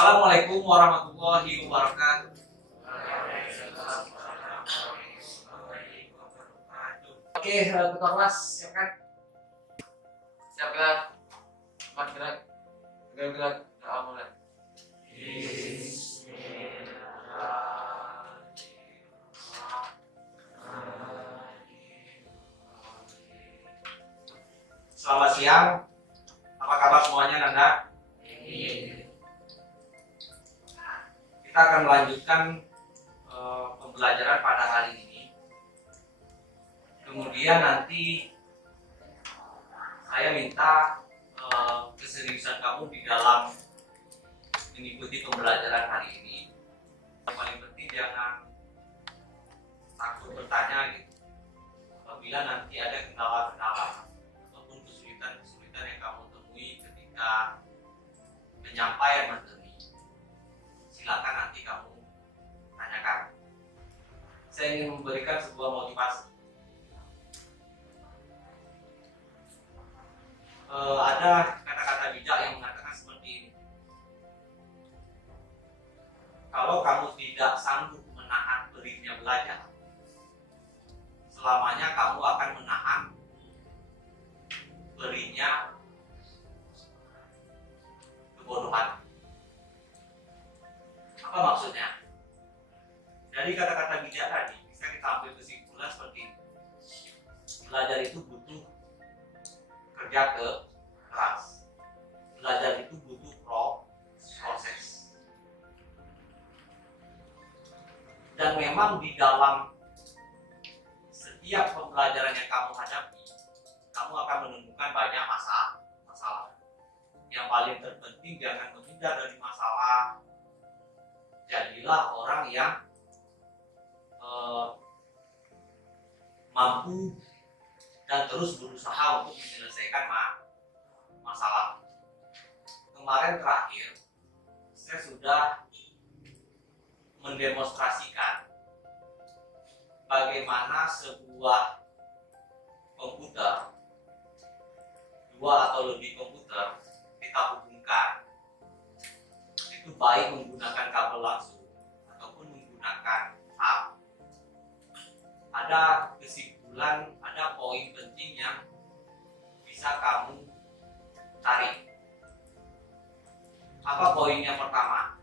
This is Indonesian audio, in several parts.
Assalamualaikum warahmatullahi wabarakatuh. Oke, ketua kelas siapkan. Siapkan. Cepat gerak. Gerak. Mulai. Selamat siang. Apa kabar semuanya, Nanda? Kita akan melanjutkan pembelajaran pada hari ini. Kemudian nanti saya minta keseriusan kamu di dalam mengikuti pembelajaran hari ini. Yang paling penting jangan takut bertanya gitu. Apabila nanti ada kendala-kendala ataupun kesulitan-kesulitan yang kamu temui ketika penyampaian materi, silakan nanti kamu tanyakan. Saya ingin memberikan sebuah motivasi. Ada kata-kata bijak yang mengatakan seperti ini. Kalau kamu tidak sanggup menahan perihnya belajar, selamanya kamu akan menahan perihnya kebodohan. Apa maksudnya? Dari kata-kata bijak tadi bisa kita ambil kesimpulan seperti ini. Belajar itu butuh kerja keras. Belajar itu butuh proses. Dan memang di dalam setiap pembelajaran yang kamu hadapi, kamu akan menemukan banyak masalah. Yang paling terpenting jangan menghindar dari masalah. Jadilah orang yang mampu dan terus berusaha untuk menyelesaikan masalah. Kemarin terakhir saya sudah mendemonstrasikan bagaimana sebuah komputer, dua atau lebih komputer kita hubungkan, itu baik menggunakan kabel langsung ataupun menggunakan hub. Ada kesimpulan, ada poin penting yang bisa kamu tarik. Apa poin yang pertama?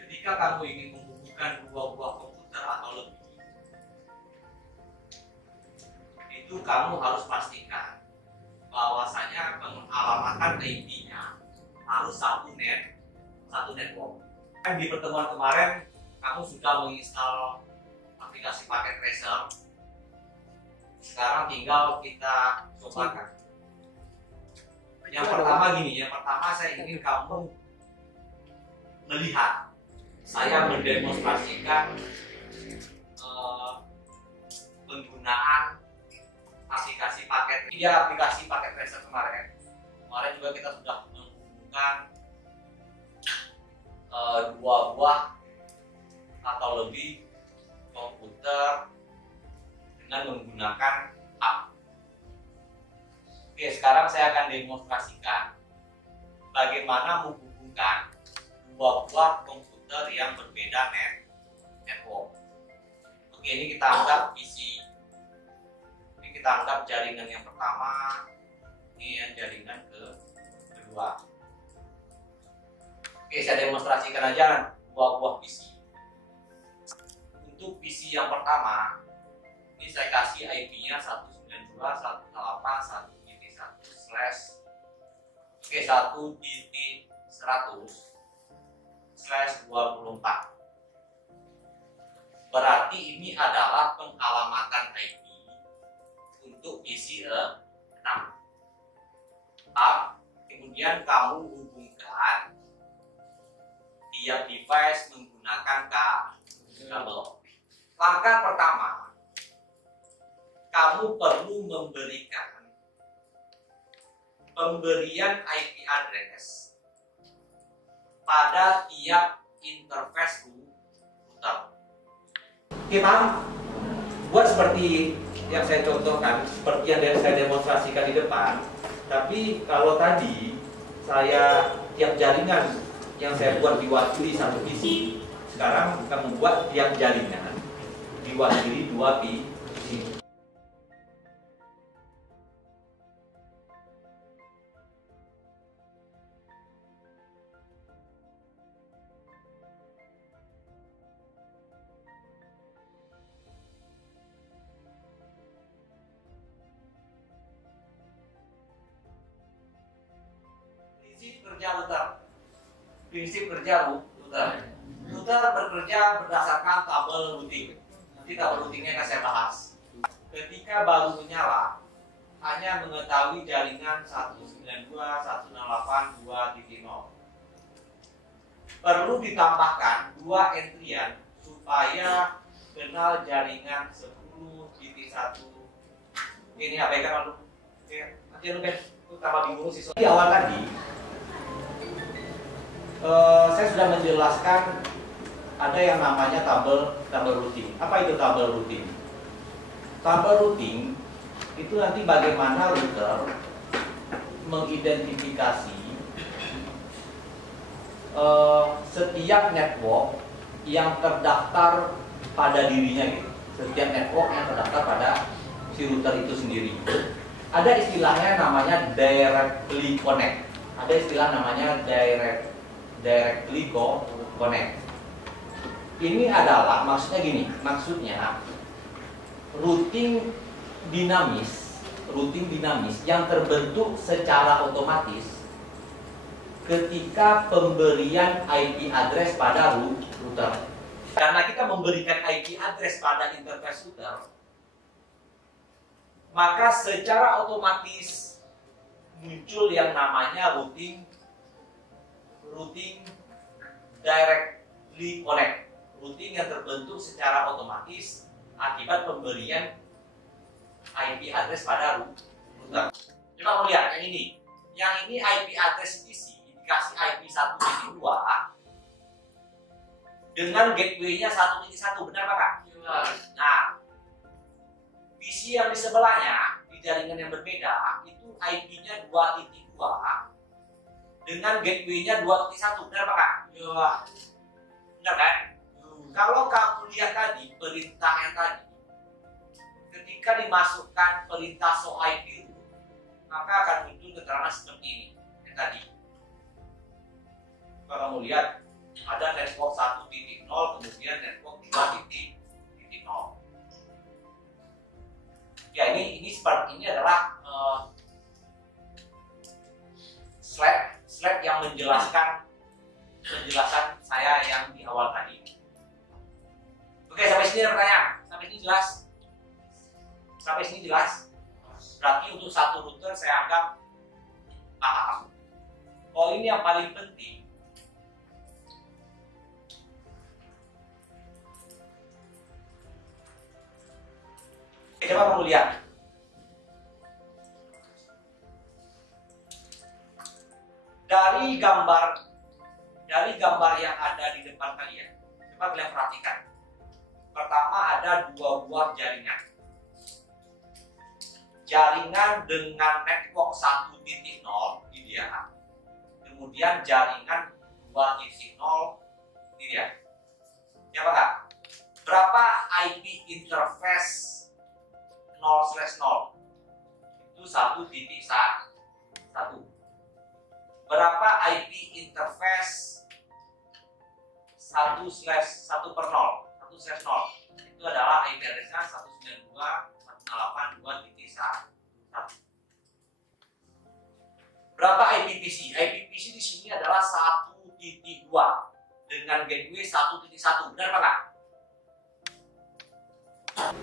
Ketika kamu ingin menghubungkan dua buah komputer atau lebih, itu kamu harus pastikan bahwasanya pengalamatan IP-nya harus satu network. Kan di pertemuan kemarin kamu sudah menginstal aplikasi paket tracer. Sekarang tinggal kita cobakan. Yang pertama saya ingin kamu melihat saya mendemonstrasikan penggunaan aplikasi paket. Aplikasi paket tracer kemarin juga kita sudah menghubungkan dua buah atau lebih komputer dengan menggunakan hub. Oke, sekarang saya akan demonstrasikan bagaimana menghubungkan dua buah komputer yang berbeda network. Oke, ini kita anggap PC. Ini kita anggap jaringan yang pertama, ini yang jaringan kedua. Oke, saya demonstrasikan aja dua buah PC. Untuk PC yang pertama, ini saya kasih IP-nya 192.168.1.100/24. Berarti ini adalah pengalamatan IP untuk PC 6. Kemudian kamu hubungkan tiap device menggunakan kabel. Langkah pertama, kamu perlu memberikan pemberian IP address pada tiap interface router. Kita buat seperti yang saya contohkan, seperti yang saya demonstrasikan di depan. Tapi kalau tadi saya tiap jaringan yang saya buat diwakili satu PC. Sekarang kita membuat tiap jaringan diwakili 2 PC. Prinsip kerja router. Router bekerja berdasarkan tabel routing. Nanti tabel routingnya akan saya bahas. Ketika baru menyala, hanya mengetahui jaringan 192.168.2.0. Perlu ditambahkan 2 entrian supaya kenal jaringan 10.1. Ini abaikan lalu. Oke, nanti lu kan tambah bingung sih. Di awal tadi saya sudah menjelaskan ada yang namanya tabel routing. Apa itu tabel routing? Tabel routing itu nanti bagaimana router mengidentifikasi setiap network yang terdaftar pada dirinya gitu. Setiap network yang terdaftar pada si router itu sendiri. Ada istilahnya namanya directly connect. Ada istilah namanya directly connect. Ini adalah maksudnya gini, maksudnya routing dinamis yang terbentuk secara otomatis ketika pemberian IP address pada router. Karena kita memberikan IP address pada interface router, maka secara otomatis muncul yang namanya routing directly connect. Routing yang terbentuk secara otomatis akibat pemberian IP address pada router. Coba mau lihat yang ini. Yang ini IP address PC dikasih IP 1.2 dengan gateway-nya 1.1, benar Pak? Nah, PC yang di sebelahnya di jaringan yang berbeda itu IP-nya 2.2 dengan gateway-nya 2.1, benar Pak? Benar kan? Kalau kamu lihat tadi perintah yang tadi, ketika dimasukkan perintah show IP, maka akan muncul keterangan seperti ini yang tadi. Kalau kamu lihat ada network 1.0 kemudian network 2.0. Ya ini seperti ini adalah slide yang menjelaskan saya yang di awal tadi. Oke, sampai sini ada pertanyaan? Sampai sini jelas? Sampai sini jelas? Berarti untuk satu router saya anggap paham. Poin yang paling penting, coba kamu lihat. Dari gambar yang ada di depan kalian, coba kalian perhatikan. Pertama ada 2 buah jaringan. Jaringan dengan network 1.0 ini dia. Kemudian jaringan 2.0 ini dia. Ya Pak? Berapa IP interface 0/0? Itu 1.1. Berapa IP interface 1/0? 1/0. Itu adalah IP address-nya 192.168.2.1. Berapa IPPC? IPPC di sini adalah 1.2 dengan gateway 1.1. Benar Pak?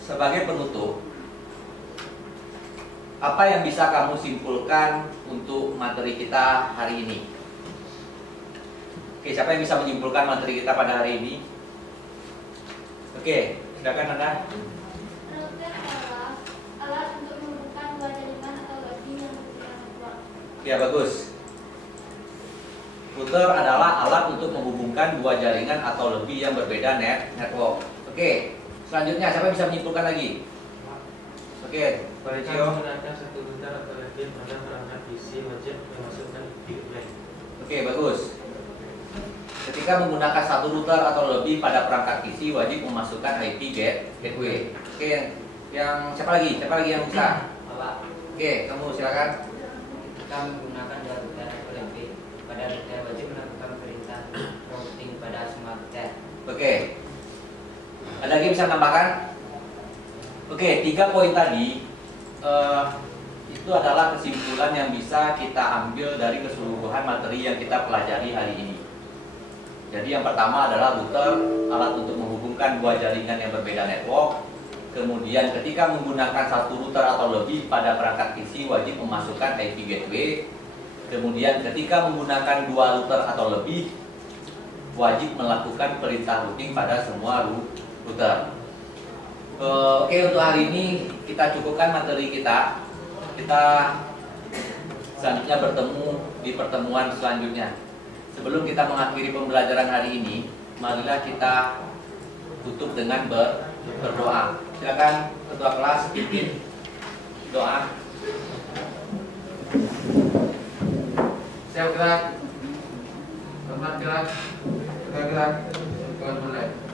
Sebagai penutup, apa yang bisa kamu simpulkan untuk materi kita hari ini? Oke, siapa yang bisa menyimpulkan materi kita pada hari ini? Oke, silakan Anda. Router adalah alat untuk menghubungkan 2 jaringan atau lebih yang berbeda network. Ya, bagus. Router adalah alat untuk menghubungkan 2 jaringan atau lebih yang berbeda network. Oke, selanjutnya siapa yang bisa menyimpulkan lagi? Oke, Jika menggunakan satu router atau lebih pada perangkat PC wajib memasukkan equipment. Oke, bagus. ketika menggunakan satu router atau lebih pada perangkat PC wajib memasukkan IP gateway. Oke, yang siapa lagi? Siapa lagi yang bisa? Oke, kamu silakan. Ketika menggunakan dua router atau lebih pada router wajib melakukan perintah routing pada semua router. Oke. Ada lagi yang bisa tambahkan? Oke, 3 poin tadi itu adalah kesimpulan yang bisa kita ambil dari keseluruhan materi yang kita pelajari hari ini. Jadi yang pertama adalah router, alat untuk menghubungkan dua jaringan yang berbeda network. Kemudian ketika menggunakan satu router atau lebih pada perangkat PC wajib memasukkan IP gateway. Kemudian ketika menggunakan dua router atau lebih wajib melakukan perintah routing pada semua router. Oke, untuk hari ini kita cukupkan materi kita. Kita selanjutnya bertemu di pertemuan selanjutnya. Sebelum kita mengakhiri pembelajaran hari ini, marilah kita tutup dengan berdoa. Silakan ketua kelas pimpin doa. Siap gerak. Teman gerak. Kita gerak. Mulai.